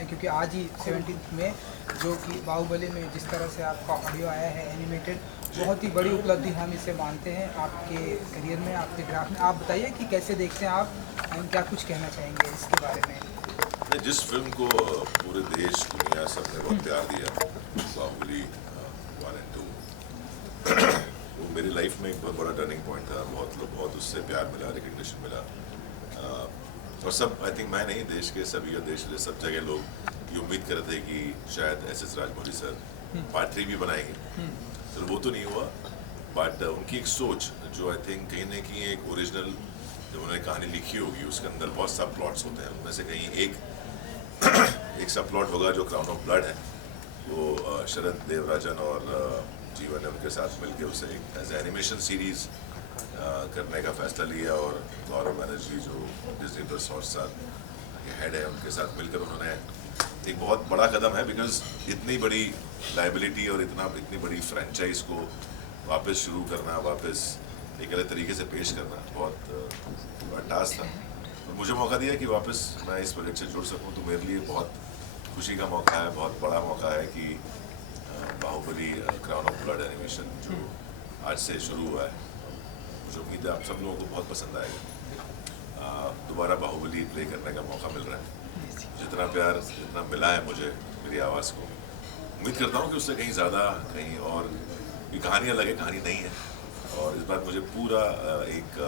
हैं, क्योंकि आज ही 17 में जो कि बाहुबली में जिस तरह से आपका ऑडियो आया है एनिमेटेड, बहुत ही बड़ी उपलब्धि हम इसे मानते हैं आपके करियर में, आपके ग्राफ में। आप बताइए कि कैसे देखते हैं आप, क्या कुछ कहना चाहेंगे इसके बारे में? जिस फिल्म को पूरे देश दुनिया सबने बहुत प्यार दिया, बाहुबली 1 और 2, वो मेरी लाइफ में एक बहुत बड़ा टर्निंग पॉइंट था। बहुत उससे प्यार मिला, रिकग्निशन मिला, और सब आई थिंक मैं नहीं, देश के सभी और देश के सब जगह लोग ये उम्मीद कर रहे थे कि शायद SS राजमौली सर पार्ट 3 भी बनाएंगे। तो वो तो नहीं हुआ, बट उनकी एक सोच जो आई थिंक कहीं ना कहीं एक ओरिजिनल जब उन्होंने कहानी लिखी होगी उसके अंदर बहुत सब प्लॉट्स होते हैं, उनमें से कहीं एक सब प्लॉट होगा जो क्राउन ऑफ ब्लड है, वो शरद देवराजन और जीवन ने उनके साथ मिलकर उसे एक एज एनिमेशन सीरीज करने का फैसला लिया, और गौरव बनर्जी जो डिज्नी प्लस हॉटस्टार के हेड है उनके साथ मिलकर उन्होंने एक बहुत बड़ा कदम है, बिकॉज इतनी बड़ी लाइबिलिटी और इतनी बड़ी फ्रेंचाइज को वापस शुरू करना, वापस एक अलग तरीके से पेश करना बहुत बड़ा टास्क था। तो मुझे मौका दिया कि वापस मैं इस प्रोजेक्ट से जुड़ सकूं, तो मेरे लिए बहुत खुशी का मौका है, बहुत बड़ा मौका है कि Baahubali crown of blood animation जो आज से शुरू हुआ है, मुझे उम्मीद है आप सब लोगों को बहुत पसंद आएगा। दोबारा बाहुबली प्ले करने का मौका मिल रहा है, जितना प्यार जितना मिला है मुझे मेरी आवाज़ को, उम्मीद करता हूँ कि उससे कहीं ज़्यादा कहीं और ये कहानी अलग है, कहानी नहीं है। और इस बार मुझे पूरा एक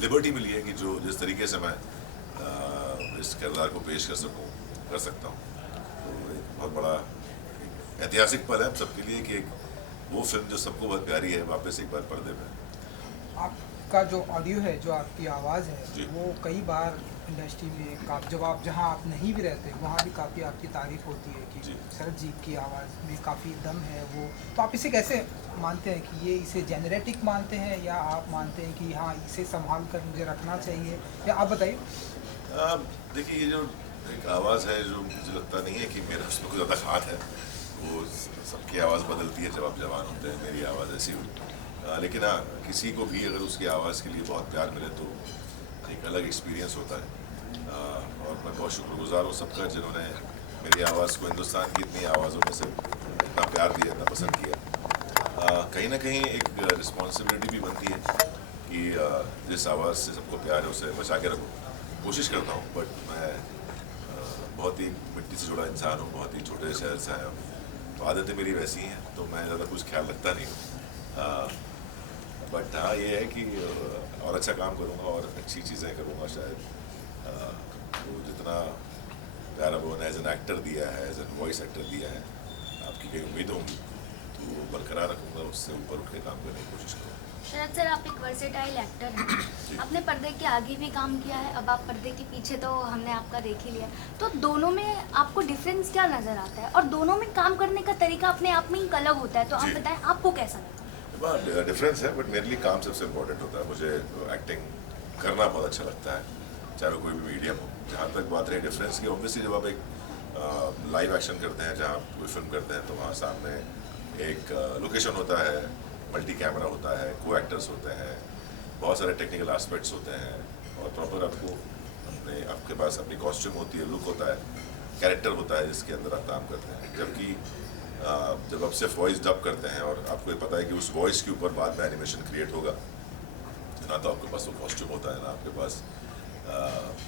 लिबर्टी मिली है कि जो जिस तरीके से मैं इस किरदार को पेश कर सकता हूँ। तो एक बहुत बड़ा ऐतिहासिक पल है हम सबके लिए कि एक वो फिल्म जो सबको बहुत प्यारी है वापस एक बार पर्दे पे। आपका जो ऑडियो है, जो आपकी आवाज़ है, वो कई बार इंडस्ट्री में जब आप जहाँ आप नहीं भी रहते वहाँ भी काफ़ी आपकी तारीफ होती है कि शरद जी की आवाज़ में काफ़ी दम है वो। तो आप इसे कैसे मानते हैं कि ये इसे जेनेरेटिक मानते हैं, या आप मानते हैं कि हाँ इसे संभाल कर मुझे रखना चाहिए, या आप बताइए? देखिए, ये जो एक आवाज़ है जो मुझे लगता नहीं है कि मेरा उसमें कोई ज़्यादा हाथ है, वो सबकी आवाज़ बदलती है जब आप जवान होते हैं, मेरी आवाज़ ऐसी हुई। लेकिन हाँ, किसी को भी अगर उसकी आवाज़ के लिए बहुत प्यार मिले तो एक अलग एक्सपीरियंस होता है। और मैं बहुत शुक्रगुजार हूँ सबका जिन्होंने मेरी आवाज़ को हिंदुस्तान की इतनी आवाज़ों में से इतना प्यार दिया, इतना पसंद किया। कहीं ना कहीं एक रिस्पॉन्सिबिलिटी भी बनती है कि जिस आवाज़ से सबको प्यार है उसे बचा के रखूँ, कोशिश करता हूँ। बट मैं बहुत ही मिट्टी से जुड़ा इंसान हूँ, बहुत ही छोटे शहर से आया हूँ, तो आदतें मेरी वैसी हैं, तो मैं ज़्यादा कुछ ख्याल रखता नहीं हूँ। बट हाँ, ये है कि और अच्छा काम करूँगा और अच्छी चीज़ें करूँगा शायद। तो जितना प्यार वो एज एन एक्टर दिया है, एज एन वॉइस एक्टर दिया है, आपकी कई उम्मीद होंगी तो वो बरकरार रखूँगा, उससे ऊपर उठ के काम करने की कोशिश करूँगा। शरद सर, आप एक वर्सेटाइल एक्टर हैं, आपने पर्दे के आगे भी काम किया है, अब आप पर्दे के पीछे तो हमने आपका देख ही लिया, तो दोनों में आपको डिफरेंस क्या नज़र आता है? और दोनों में काम करने का तरीका अपने आप में ही अलग होता है, तो आप बताएं आपको कैसा लगता है? डिफरेंस है, बट मेरे लिए काम सबसे इम्पोर्टेंट होता है। मुझे एक्टिंग करना बहुत अच्छा लगता है, चाहे वो कोई भी मीडियम हो। जहाँ तक बात रही डिफरेंस की, ऑब्वियसली जब आप एक लाइव एक्शन करते हैं, जहाँ आप कोई फिल्म करते हैं, तो वहाँ सामने एक लोकेशन होता है, मल्टी कैमरा होता है, को एक्टर्स होते हैं, बहुत सारे टेक्निकल एस्पेक्ट्स होते हैं, और प्रॉपर आपके पास अपनी कॉस्ट्यूम होती है, लुक होता है, कैरेक्टर होता है जिसके अंदर आप काम करते हैं। जबकि जब आप सिर्फ वॉइस डब करते हैं और आपको ये पता है कि उस वॉइस के ऊपर बाद में एनिमेशन क्रिएट होगा, ना तो आपके पास वो कॉस्ट्यूम होता है, ना आपके पास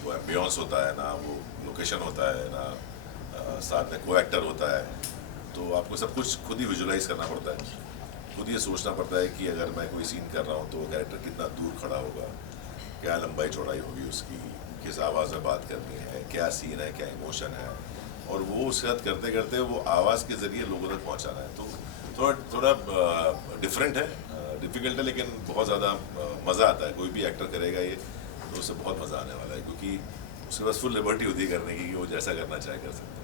वो एम्बियंस होता है, ना वो लोकेशन होता है, ना साथ में को एक्टर होता है, तो आपको सब कुछ खुद ही विजुलाइज करना पड़ता है, खुद ये सोचना पड़ता है कि अगर मैं कोई सीन कर रहा हूँ तो वो कैरेक्टर कितना दूर खड़ा होगा, क्या लंबाई चौड़ाई होगी उसकी, किस आवाज़ में बात करनी है, क्या सीन है, क्या इमोशन है, और वो उसके साथ करते करते वो आवाज़ के ज़रिए लोगों तक पहुँचाना है। तो थोड़ा डिफरेंट है, डिफ़िकल्ट है, लेकिन बहुत ज़्यादा मज़ा आता है। कोई भी एक्टर करेगा ये तो उससे बहुत मज़ा आने वाला है, क्योंकि उसके पास फुल लिबर्टी होती है करने की कि वो जैसा करना चाहे कर सकता है।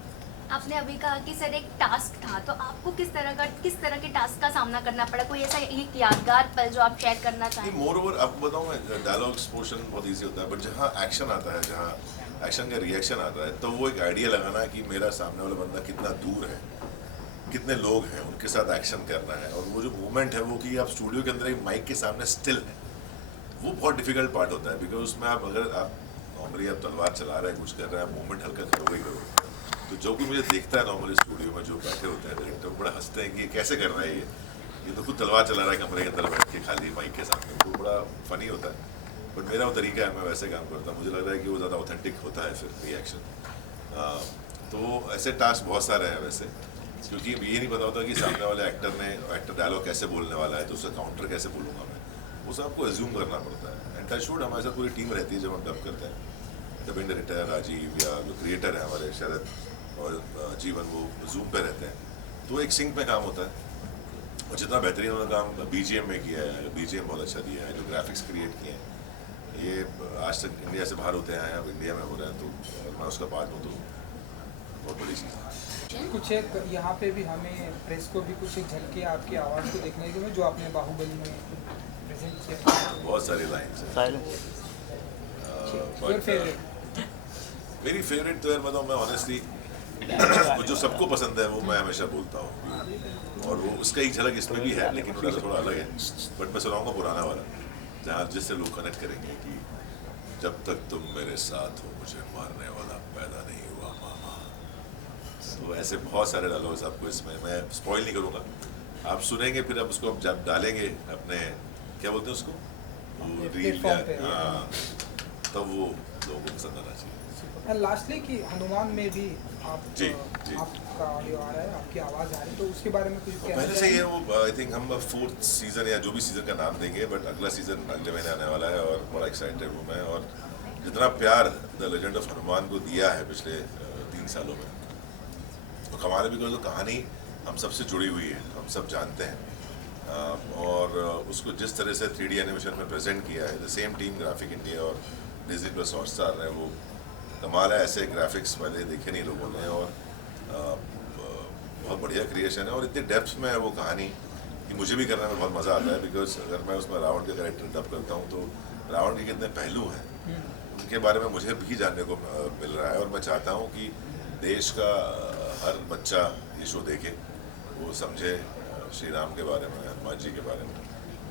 आपने अभी कहा कि सर एक टास्क था, तो आपको किस तरह के टास्क का सामना करना पड़ा? कोई ऐसा एक यादगार पल जो आप शेयर करना चाहें? मोर ओवर आपको बताऊँ मैं, डायलॉग्स पोर्शन बहुत ईजी होता है, बट जहाँ एक्शन आता है, जहाँ एक्शन का रिएक्शन आता है, तो वो एक आइडिया लगाना कि मेरा सामने वाला बंदा कितना दूर है, कितने लोग हैं, उनके साथ एक्शन करना है, और वो जो मूवमेंट है वो कि आप स्टूडियो के अंदर एक माइक के सामने स्टिल है, वो बहुत डिफिकल्ट पार्ट होता है। बिकॉज उसमें आप अगर आप नॉर्मली आप तलवार चला रहे हैं, कुछ कर रहे हैं, आप मूवमेंट हल्का करोगे ही करोगे, तो जो कोई मुझे देखता है नॉर्मली स्टूडियो में जो बैठे होते हैं डायरेक्टर, वो बड़ा हंसते हैं कि ये कैसे कर रहा है, ये तो खुद तलवार चला रहा है कमरे के अंदर बैठ के खाली माइक के सामने, तो बड़ा फनी होता है। बट मेरा वो तरीका है, मैं वैसे काम करता हूँ, मुझे लग रहा है कि वो ज़्यादा ऑथेंटिक होता है फिर रिएक्शन। तो ऐसे टास्क बहुत सारे हैं वैसे, क्योंकि ये नहीं पता होता कि सामने वाले एक्टर डायलॉग कैसे बोलने वाला है, तो उसका काउंटर कैसे बोलूँगा मैं, वो सब आपको एज्यूम करना पड़ता है। एंड टचवुड हमारे साथ पूरी टीम रहती है जब हम डब करते हैं, डबिंग डायरेक्टर राजीव या जो क्रिएटर है हमारे शरद और जीवन, वो जूम पे रहते हैं, तो एक सिंक में काम होता है। और जितना बेहतरीन उन्होंने काम BGM में किया है, BGM बहुत अच्छा दिया है, जो ग्राफिक्स क्रिएट किए हैं, ये आज तक इंडिया से बाहर होते आए हैं, अब इंडिया में हो रहे हैं, तो मैं उसका पार्ट हूँ, तो बहुत बड़ी चीज़ है। कुछ एक यहाँ पे भी हमें प्रेस को भी कुछ एक झलकी आपकी आवाज़ को देखने को मिली जो आपने बाहुबली में प्रेजेंट किया। बहुत सारी लाइन्स हैं। Your favourite? मेरी फेवरेट तो यार बताऊँ मैं ऑनेस्टली, जो सबको पसंद है वो मैं हमेशा बोलता हूँ, और वो उसका एक झलक इसमें भी है, लेकिन वो थोड़ा अलग है। बट मैं सुनाऊंगा पुराना वाला, जहाँ जिससे लोग कनेक्ट करेंगे कि जब तक तुम मेरे साथ हो मुझे मारने वाला पैदा नहीं हुआ मामा। तो ऐसे बहुत सारे डायलॉग्स आपको इसमें, मैं स्पॉइल नहीं करूँगा, आप सुनेंगे, फिर आप उसको जब डालेंगे अपने, क्या बोलते हैं उसको, रील या, तब वो लोगों को पसंद आना चाहिए। लास्टली कि हनुमान में भी आप जी। आपका ऑडियो आ रहा है, आपकी आवाज़ आ रही है, तो उसके बारे में कुछ कहना पहले से ही है वो, आई थिंक हम 4th सीज़न या जो भी सीज़न का नाम देंगे, बट अगला सीज़न अगले महीने आने वाला है, और बड़ा एक्साइटेड हूँ मैं। और जितना प्यार द लेजेंड ऑफ हनुमान को दिया है पिछले 3 सालों में, तो कमाल भी तो कहानी हम सबसे जुड़ी हुई है, हम सब जानते हैं, और उसको जिस तरह से 3D एनिमेशन में प्रेजेंट किया है, the same team graphic India और डिज्नी प्लस हॉटस्टार ने, वो कमाल है। ऐसे ग्राफिक्स पहले देखे नहीं लोगों ने, और बहुत बढ़िया क्रिएशन है, और इतनी डेप्थ में है वो कहानी कि मुझे भी करने में बहुत मज़ा आता है। बिकॉज अगर मैं उसमें रावण के कैरेक्टर डब करता हूँ, तो रावण के कितने पहलू हैं उनके बारे में मुझे भी जानने को मिल रहा है, और मैं चाहता हूँ कि देश का हर बच्चा ये शो देखे, वो समझे श्री राम के बारे में, हनुमान जी के बारे में।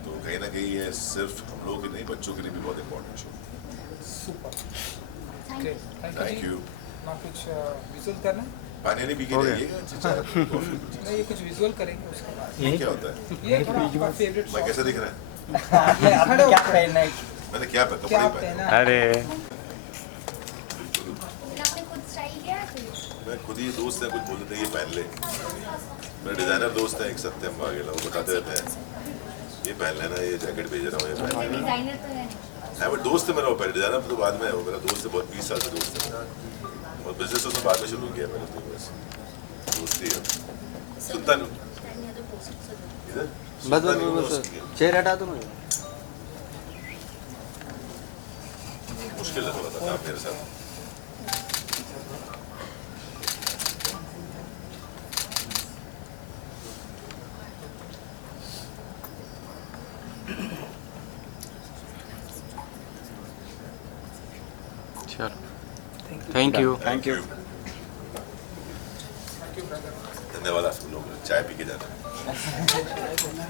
तो कहीं ना कहीं ये सिर्फ हम लोग ही नहीं, बच्चों के लिए भी बहुत important show. Super, thank you. ना कुछ विजुअल करना है? पानी नहीं पी के जाइएगा, नहीं, ये कुछ विजुअल करेंगे उसके बाद। ये क्या होता है? ये थोड़ा आपका फेवरेट मैं कैसा दिख रहा है? क्या पहनना है? मैंने क्या पहना? क्या कपड़े पहना पहने। है? अरे आपने खुद स्टाइल किया है फिर? मैं खुद ही, दोस्त है कुछ बोलते थे ये पहन ले, मेरे डिजाइनर दोस्त है एक सत्यम वाघेला, वो बताते रहते हैं ये पहन लेना, ये जैकेट भेज रहा हूँ, ये पहन लेना। डिजाइनर तो है है वो दोस्त है मेरा, वो पहले डिजाइनर तो बाद में है, वो मेरा दोस्त है, बहुत 20 साल से दोस्त है, और बिजनेस उसने बाद में शुरू किया, मैंने तो बस दोस्ती है। सुनता नहीं इधर, सुनता नहीं हूँ बस उसकी। चेहरा हटा दो ना। मुश्किल है थोड़ा सा काम मेरे साथ। चलो, थैंक यू। थैंक यू, धन्यवाद। आप लोग चाय पी के जाना।